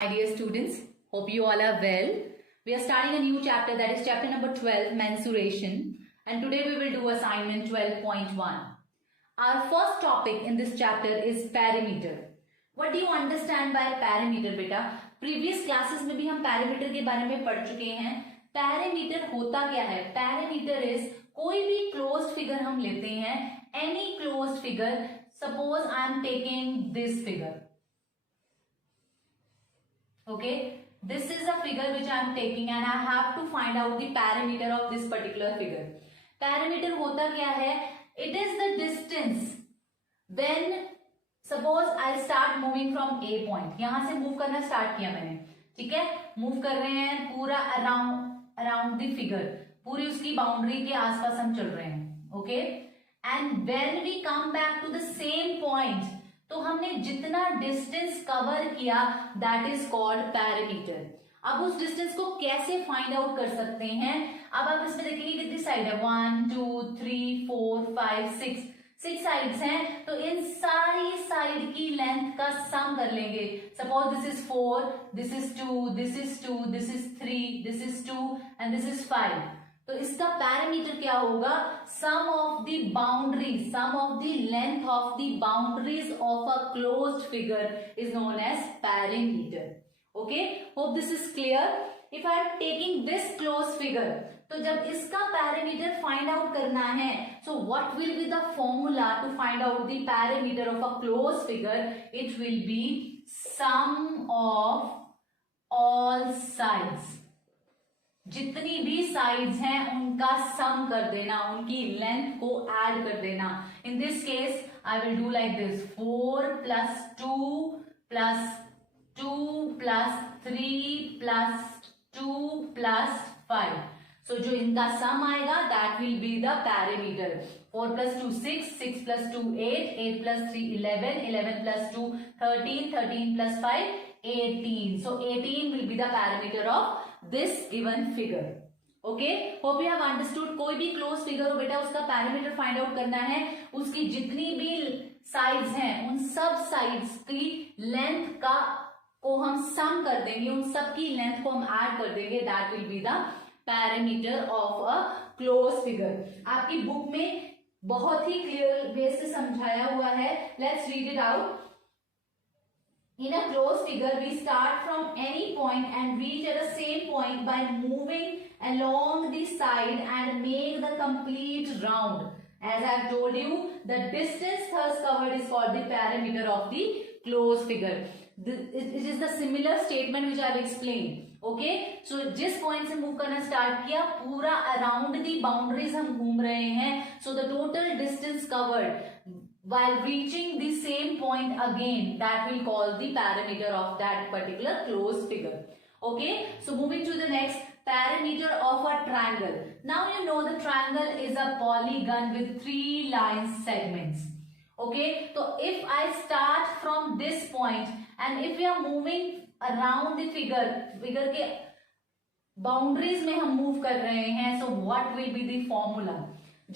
My dear students, hope you all are well. We are starting a new chapter, that is chapter number 12, mensuration, and today we will do assignment 12.1. Our first topic in this chapter is perimeter. What do you understand by perimeter बेटा? Previous classes में भी हम perimeter के बारे में पढ़ चुके हैं. Perimeter होता क्या है? Perimeter is कोई भी closed figure हम लेते हैं, any closed figure. Suppose I am taking this figure. Okay, this is a figure which I am taking and I have to find out the perimeter of this particular figure. Perimeter होता क्या है? It is the distance when suppose I start moving from A point. यहाँ से move करना start किया मैंने, ठीक है? Move कर रहे हैं पूरा around the figure, पूरी उसकी boundary के आसपास हम चल रहे हैं, okay? And when we come back to the same point, तो हमने जितना डिस्टेंस कवर किया दैट इज कॉल्ड पैरामीटर. अब उस डिस्टेंस को कैसे फाइंड आउट कर सकते हैं? अब आप इसमें देखेंगे कितनी साइड है, 1 2 3 4 5 6 साइड्स हैं. तो इन सारी साइड की लेंथ का सम कर लेंगे. Suppose this is 4, this is 2, this is 2, this is 3, this is 2 and this is 5. तो इसका पैरामीटर क्या होगा? Sum of the boundary, sum of the length of the boundaries of a closed figure is known as parameter. Okay, hope this is clear. If I am taking this closed figure, तो जब इसका parameter find out करना है, so what will be the formula to find out the parameter of a closed figure? It will be sum of all sides. जितनी भी sides हैं उनका सम कर देना, उनकी लेंथ को ऐड कर देना. इन this case I will do like this, 4 plus 2 plus 2 plus 3 plus 2 plus 5. सो जो इनका सम आएगा that will be the parameter. 4 plus 2 6, 6 plus 2 8, 8 plus 3 11, 11 plus 2 13, 13 plus 5 18. So 18 will be the parameter of this given figure. Okay, hope you have understood. कोई भी closed figure हो बेटा, उसका parameter find out करना है. उसकी जितनी भी साइड्स हैं उन सब साइड्स की लेंथ को हम सम कर देंगे, उन सब की लेंथ को हम ऐड कर देंगे. That will be the parameter of a closed figure. आपकी बुक में बहुत ही क्लियर वे से समझाया हुआ है. Let's read it out. In a closed figure, we start from any point and reach at the same point by moving along the side and make the complete round. As I have told you, the distance thus covered is called the parameter of the closed figure. It is the similar statement which I have explained. Okay, so जिस point से move करना start किया, पूरा around the boundaries हम घूम रहे हैं. So the total distance covered while reaching the same point again, that will call the parameter of that particular closed figure. Okay, so moving to the next, parameter of a triangle. Now you know the triangle is a polygon with 3 line segments. Okay, so if I start from this point and if we are moving around the figure के boundaries में हम move कर रहे हैं, so what will be the formula?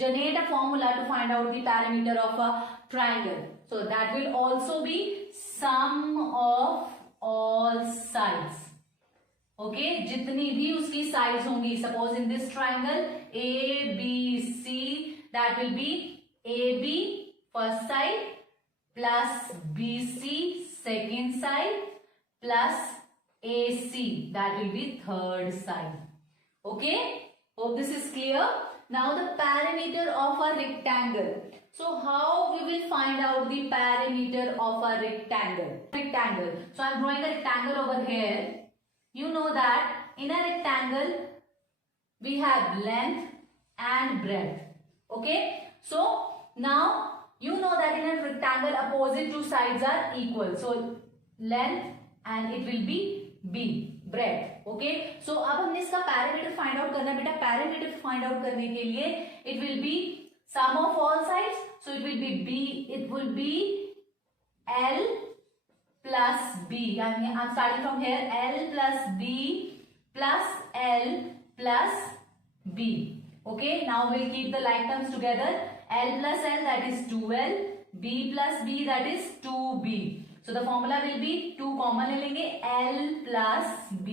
Generate a formula to find out the parameter of a triangle. So that will also be sum of all sides. Okay, जितनी भी उसकी sides होंगी. Suppose in this triangle A B C, that will be AB first side plus BC second side plus AC, that will be third side. Okay, hope this is clear. Now the parameter of a rectangle. So how we will find out the parameter of a rectangle? So I am drawing a rectangle over here. You know that in a rectangle we have length and breadth. Okay. So now you know that in a rectangle opposite two sides are equal. So length and it will be B. breadth. Okay, so अब हमने इसका parameter find out करना है बेटा. Parameter find out करने के लिए it will be sum of all sides. So it will be L plus B. I'm starting from here. L plus B plus L plus B. Okay, now we'll keep the like terms together. L plus L, that is 2L. B plus B, that is 2B. So the formula will be 2 common ले लेंगे, L plus B.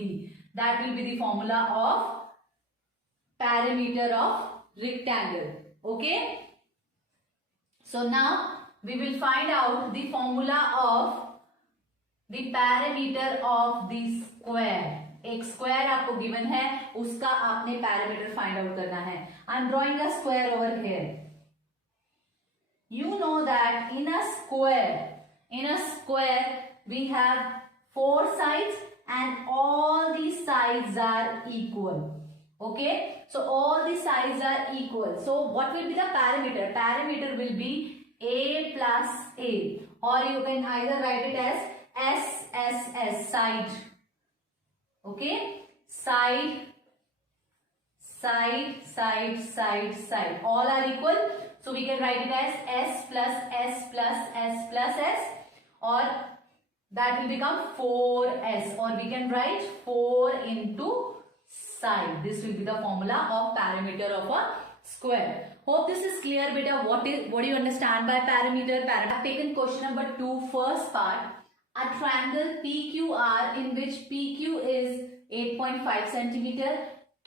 That will be the formula of perimeter of rectangle. Okay. So now we will find out the formula of the perimeter of the square. एक square आपको given है, उसका आपने parameter find out करना है. I am drawing a square over here. You know that in a square we have 4 sides and all the sides are equal. Okay, so all the sides are equal. So what will be the parameter? Parameter will be A plus A, or you can either write it as SSS, side. Okay, side, all are equal. So we can write it as S plus S plus S plus S, or that will become 4S, or we can write 4 into side. This will be the formula of perimeter of a square. Hope this is clear, beta. What do you understand by perimeter? I've taken question number 2, first part. A triangle PQR in which PQ is 8.5 centimeter,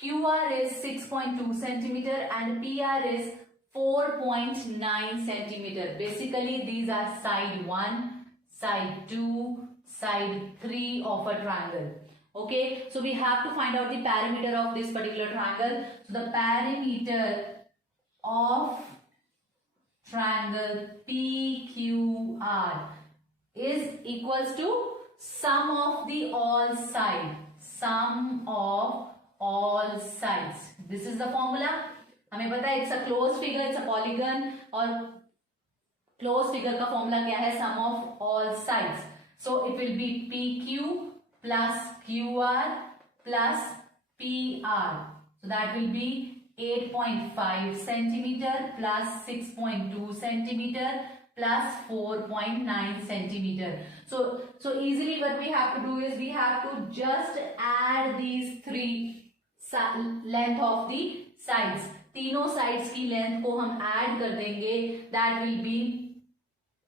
QR is 6.2 centimeter, and PR is 4.9 centimeter. Basically, these are side 1, side 2, side 3 of a triangle. Okay, so we have to find out the perimeter of this particular triangle. So the perimeter of triangle PQR is equals to sum of the all sides. Sum of all sides. This is the formula. हमें पता है it's a closed figure, it's a polygon, और closed figure का formula क्या है? Sum of all sides. So it will be PQ plus QR plus PR. So that will be 8.5 centimeter plus 6.2 centimeter plus 4.9 centimeter. So easily what we have to do is we have to just add these 3 length of the sides. तीनों sides की length को हम add कर देंगे. That will be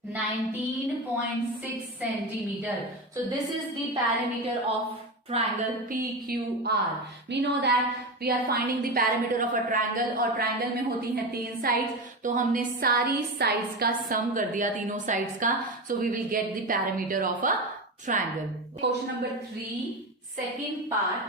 19.6 centimeter. So this is the perimeter of triangle PQR. We know that we are finding the perimeter of a triangle, और triangle में होती हैं 3 sides, तो हमने सारी sides का sum कर दिया, तीनों sides का. So we will get the perimeter of a triangle. Question number 3, second part.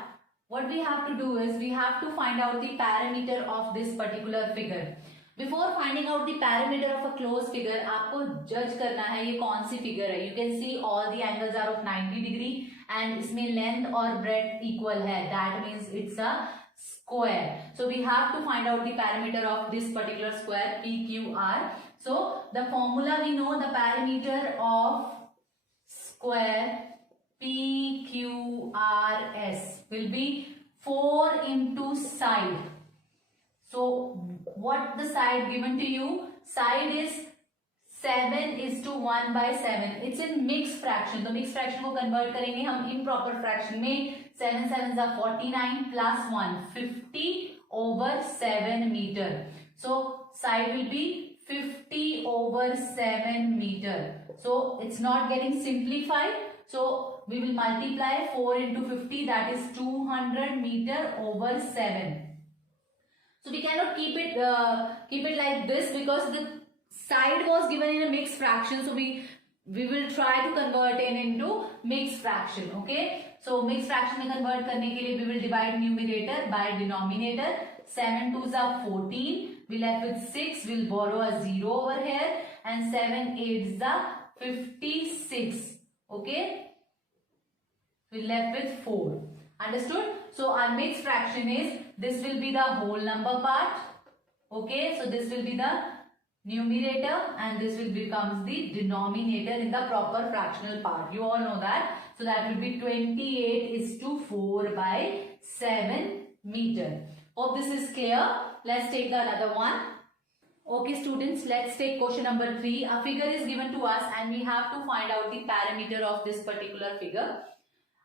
What we have to do is we have to find out the perimeter of this particular figure. Before finding out the perimeter of a closed figure, आपको judge करना है ये कौन सी figure है. You can see all the angles are of 90 degree and इसमें length और breadth equal है. That means it's a square. So we have to find out the perimeter of this particular square PQR. So the formula we know, the perimeter of square PQRS will be 4 into side. So what the side given to you? Side is 7:1/7. It's in mixed fraction. तो mixed fraction को convert करेंगे हम improper fraction में. 7 7s are 49 plus 1 50/7 meter. So side will be 50/7 meter. So it's not getting simplified. So we will multiply 4 into 50. That is 200 meter/7. So we cannot keep it like this because the side was given in a mixed fraction. So we will try to convert it into mixed fraction. Okay. So mixed fraction में convert करने के लिए we will divide numerator by denominator. 7 2s are 14. We left with 6. We'll borrow a 0 over here, and 7 8s are 56. Okay. We left with 4. Understood? So our mixed fraction is, this will be the whole number part. Okay, so this will be the numerator and this will becomes the denominator in the proper fractional part. You all know that. So that will be 28:4/7 meter. Hope this is clear. Let's take the another one. Okay students, let's take question number 3. A figure is given to us and we have to find out the parameter of this particular figure.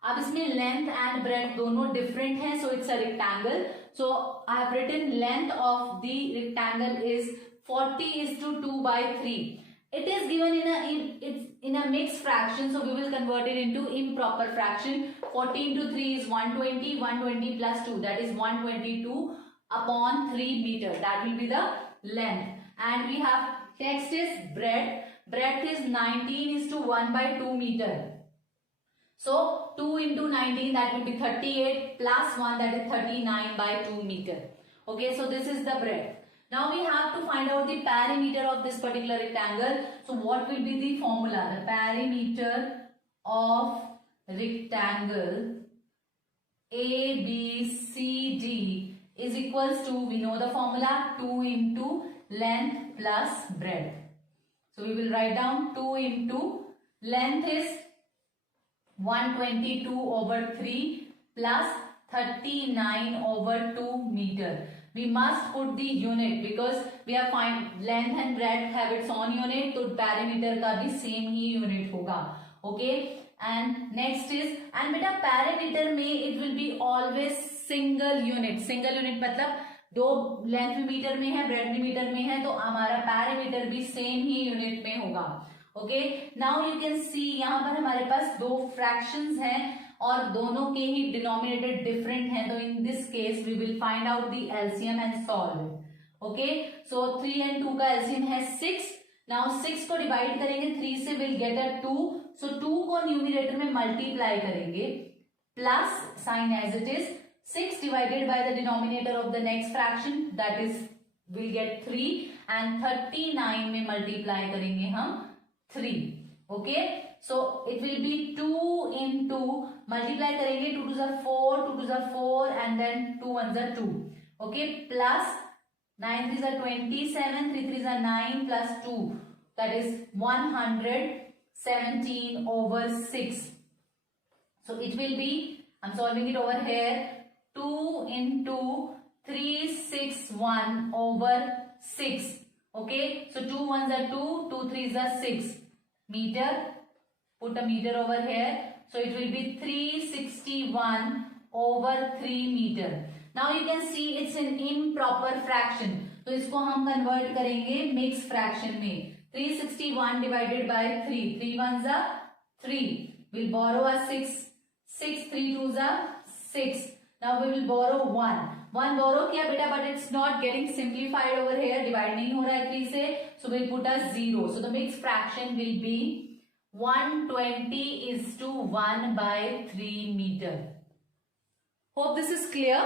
अब इसमें length and breadth दोनों different हैं, so it's a rectangle. So I have written length of the rectangle is 40:2/3. It is given in a mixed fraction, so we will convert it into improper fraction. 40 into 3 is 120. 120 plus 2, that is 122 upon 3 meter. That will be the length. And we have text is breadth. Breadth is 19 is to 1 by 2 meter. So 2 into 19, that will be 38 plus 1, that is 39 by 2 meter. Okay, so this is the breadth. Now we have to find out the perimeter of this particular rectangle. So what will be the formula? The perimeter of rectangle ABCD is equals to, we know the formula, 2 into length plus breadth. So we will write down 2 into length is 122 over 3 plus 39 over 2 meter. We must put the unit because we have find length and breadth have its own unit, तो perimeter का भी same ही unit होगा. Okay, and next is, and बेटा perimeter में it will be always single unit. Single unit मतलब दो length भी metre में है, ब्रेड भी मीटर में है, तो हमारा पैरामीटर भी सेम ही यूनिट में होगा. Okay, now you can see यहाँ पर हमारे पास दो फ्रैक्शंस हैं और दोनों के ही डिनोमिनेटर डिफरेंट हैं, तो in this case we will find out the LCM and solve it. Okay, so 3 and 2 का एलसीएम है 6. नाउ 6 को डिवाइड करेंगे 3 से, विल गेट अ 2. सो 2 को न्यूमिनेटर में मल्टीप्लाई करेंगे, plus sign as it is. 6 divided by the denominator of the next fraction, that is we'll get 3, and 39 में multiply करेंगे हम 3. Okay, so it will be 2 into multiply करेंगे 2 to the 4, 2 to the 4, and then 2 1 the 2. Okay, plus 9 3 the 27, 3 3 the 9 plus 2, that is 117 over 6. So it will be, I'm solving it over here, 2 into 361 over 6. Okay, so 2 1s are 2, 2 3s are 6 meter. Put a meter over here, so it will be 361 over 3 meter. Now you can see it's an improper fraction, तो इसको हम convert करेंगे mixed fraction में. 361 divided by 3, 3 1s are 3. We'll borrow a 6, 6 3 2s are 6. Now we will borrow 1. 1 borrow किया बेटा, but it's not getting simplified over here. Divide नहीं हो रहा है 3 से, so we'll put a 0. So the mixed fraction will be 120 is to 1 by 3 meter. Hope this is clear.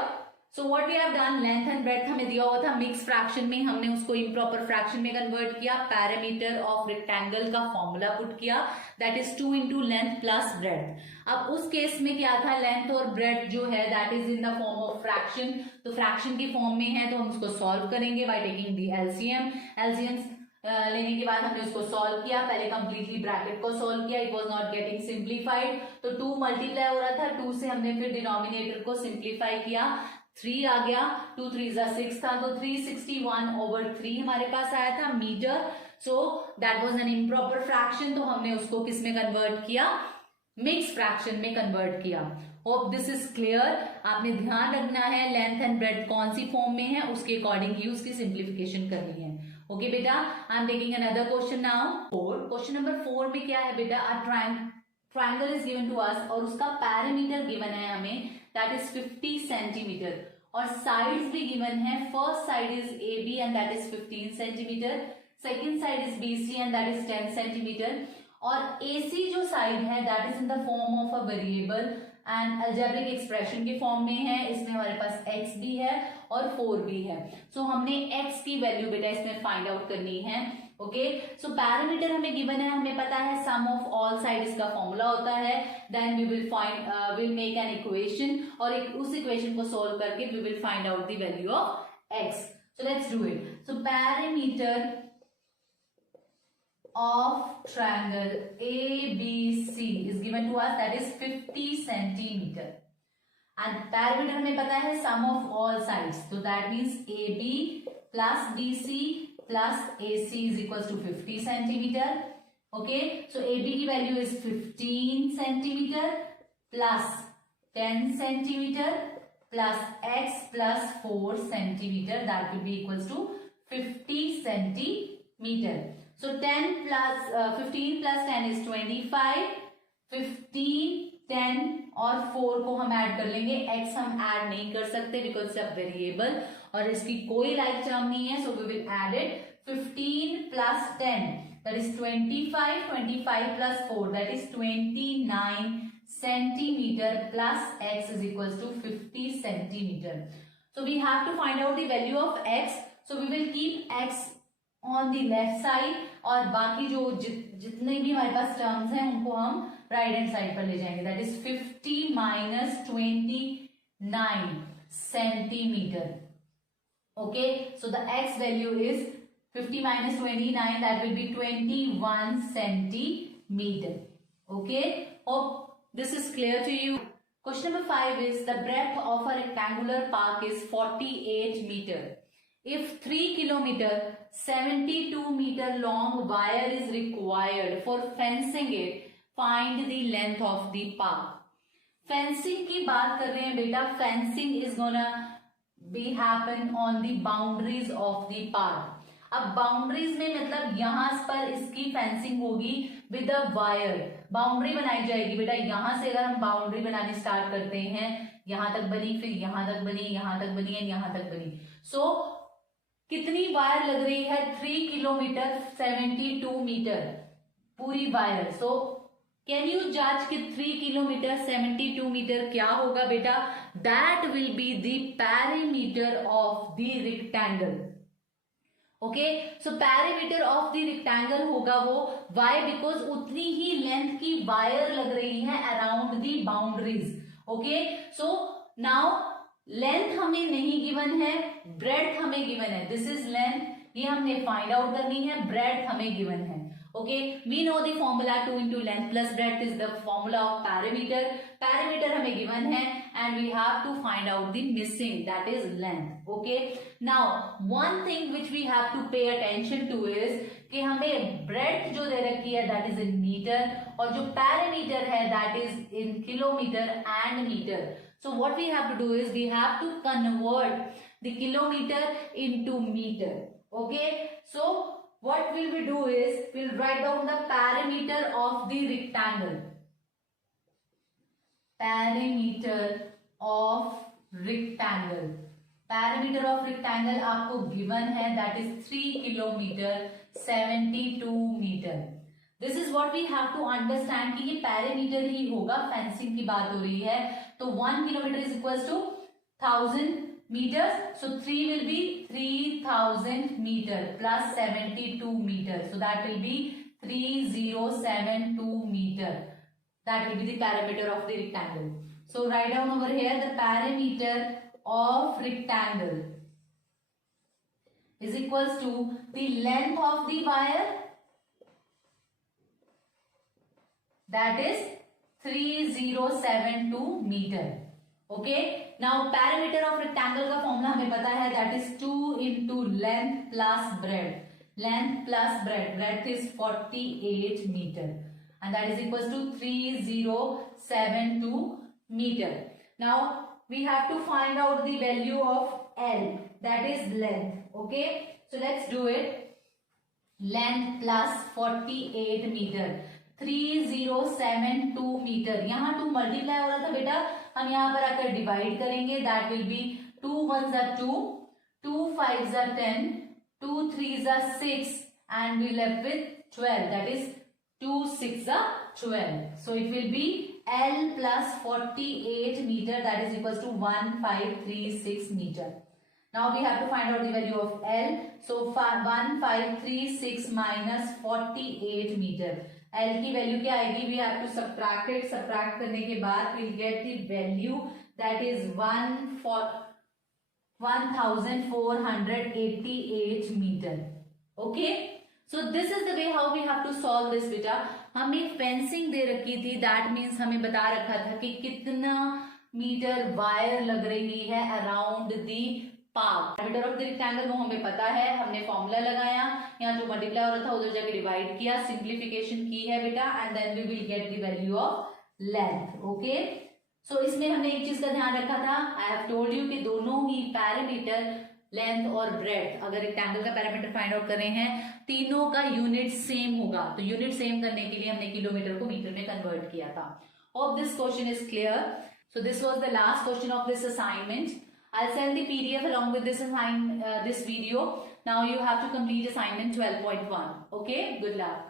So what we have done, length and breadth हमें दिया हुआ था mix fraction में, हमने उसको improper fraction में कन्वर्ट किया. Parameter of rectangle का फॉर्मूला पुट किया, that is 2 into length plus breadth. अब उस केस में क्या था, लेंथ और ब्रेड्थ जो है that is in the form of fraction, तो फ्रैक्शन की फॉर्म में है तो हम उसको सॉल्व करेंगे by taking the LCM. LCM लेने के बाद हमने उसको सॉल्व किया. पहले कंप्लीटली ब्रैकेट को सॉल्व किया, it was not getting simplified, तो 2 मल्टीप्लाई हो रहा था, 2 से हमने फिर डिनोमिनेटर को सिंप्लीफाई किया, 3 आ गया, 2 3 6 था, तो 361 over 3 हमारे पास आया था metre. So that was an improper fraction, तो हमने उसको किस में कन्वर्ट किया, मिक्स फ्रैक्शन में कन्वर्ट किया. Hope this is clear. आपने ध्यान रखना है लेंथ एंड ब्रेड्थ कौन सी फॉर्म में है, उसके अकॉर्डिंग ही उसकी सिंप्लीफिकेशन करनी है. ओके बेटा, I am taking another question now. Question number 4 में क्या है बेटा, a triangle is given to us और उसका पैरामीटर गिवन है हमें, दैट इज 50 सेंटीमीटर, और साइड्स भी गिवन है. First side is AB and that is 15 centimetre, second side is BC and that is 10 centimetre, और AC जो साइड है that is in the form of a variable and algebraic expression के form में है. इसमें हमारे पास x भी है और 4 भी है. सो हमने x की वैल्यू बेटा इसमें फाइंड आउट करनी है. ओके, सो पैरामीटर हमें गिवन है, हमें पता है सम ऑफ ऑल साइड्स का फॉर्मूला होता है. Then we will find will make an equation, और उस इक्वेशन को सोल्व करके we will find out the value of x. So let's do it. So parameter of triangle ABC is given to us, that is 50 centimeter, and parameter हमें पता है sum of all sides, so that means AB plus BC plus AC is equals to 50 centimeter. Okay, so AB की value is 15 centimeter plus 10 centimeter plus x plus 4 centimeter, that will be equals to 50 centimeter. So 15 plus 10 is 25. 15, 10 और 4 को हम add कर लेंगे. x हम add नहीं कर सकते बिकॉज इट्स अ वेरिएबल और इसकी कोई लाइक टर्म नहीं है. So we will add it. 15 plus 10 that is 25. 25 plus 4 that is 29 centimeter plus x is equals to 50 centimeter. So we have to find out the value of x. So we will keep x on the left side और बाकी जो जितने भी हमारे पास terms हैं उनको हम right hand side पर ले जाएंगे. That is 50 minus 29 centimeter. Okay, so the x value is 50 minus 29, that will be 21 centimeter. Okay, hope this is clear to you. Question number 5 is the breadth of a rectangular park is 48 meter. If 3 kilometer 72 meter long wire is required for fencing it, find the length of the park. Fencing की बात कर रहे हैं बेटा. Fencing is gonna be happen on the boundaries of the park. अब boundaries में मतलब यहां पर इसकी फेंसिंग होगी विद अ वायर. बाउंड्री बनाई जाएगी बेटा. यहां से अगर हम बाउंड्री बनानी स्टार्ट करते हैं, यहां तक बनी, फिर यहां तक बनी, यहां तक बनी एंड यहां तक बनी. सो कितनी वायर लग रही है? 3 किलोमीटर 72 मीटर पूरी वायर. सो कैन यू जज कि 3 किलोमीटर 72 मीटर क्या होगा बेटा? That will be the perimeter of the rectangle. Okay, so perimeter of the rectangle होगा वो. वाई? बिकॉज उतनी ही लेंथ की वायर लग रही है around the boundaries. Okay, so now length हमें नहीं गिवन है, ब्रेड्थ हमें गिवन है. दिस इज लेंथ, ये हमने फाइंड आउट करनी है. ब्रेड्थ हमें गिवन है. Okay, we know the formula 2 into length plus breadth is the formula of perimeter. Perimeter हमें given है and we have to find out the missing, that is length. Okay, now one thing which we have to pay attention to is कि हमें breadth जो दे रखी है that is in meter और जो perimeter है that is in kilometer and meter. So what we have to do is we have to convert the kilometer into meter. Okay, so what will we do is we'll write down the perimeter of the rectangle. Perimeter of rectangle. Perimeter of rectangle आपको given है that is 3 kilometer 72 meter. This is what we have to understand कि ये perimeter ही होगा. fencing की बात हो रही है तो 1 kilometer is equals to 1000 meters. So 3 will be 3000 meter plus 72 meter. So that will be 3072 meter. That will be the perimeter of the rectangle. So write down over here the perimeter of rectangle is equals to the length of the wire, that is 3072 meter. Okay, now perimeter of rectangle का formula हमें पता है that is 2 into length plus breadth. Length plus breadth. Breadth is 48 meter and that is equals to 3072 meter. Now we have to find out the value of L, that is length. Okay, so let's do it. Length plus 48 meter. 3072 metre. यहाँ 2 multiply हो रहा था बेटा, हम यहाँ पर आकर divide करेंगे. That will be 2 1s are 2, 2 5s are 10, 2 3s are 6 and we left with 12. That is 2 6s are 12. So it will be L plus 48 meter, that is equals to 1536 meter. Now we have to find out the value of L. So 1536 minus 48 meter. L की value क्या आएगी? We have to subtract it. Subtract करने के बाद we'll get the value that is 1488 meter. Okay, so this is the way how we have to solve this बेटा. हमें fencing दे रखी थी, that means हमें बता रखा था कि कितना मीटर वायर लग रही है around the park. perimeter of the rectangle वो हमें पता है, हमने फॉर्मूला लगाया, यहाँ जो मल्टीप्लाई हो रहा था उधर जाके डिवाइड किया, सिंप्लीफिकेशन की है बेटा and then we will get the value of length. Okay, so इसमें हमने एक चीज का ध्यान रखा था. आई हैव टोल्ड यू कि दोनों ही पैरामीटर लेंथ और ब्रेथ, अगर रेक्टेंगल का पैरामीटर फाइंड आउट कर रहे हैं, तीनों का यूनिट सेम होगा, तो यूनिट सेम करने के लिए हमने किलोमीटर को मीटर में कन्वर्ट किया था. Hope this question is clear. So this was the last question of this assignment. I'll send the PDF along with this video. Now you have to complete assignment 12.1. Okay, good luck.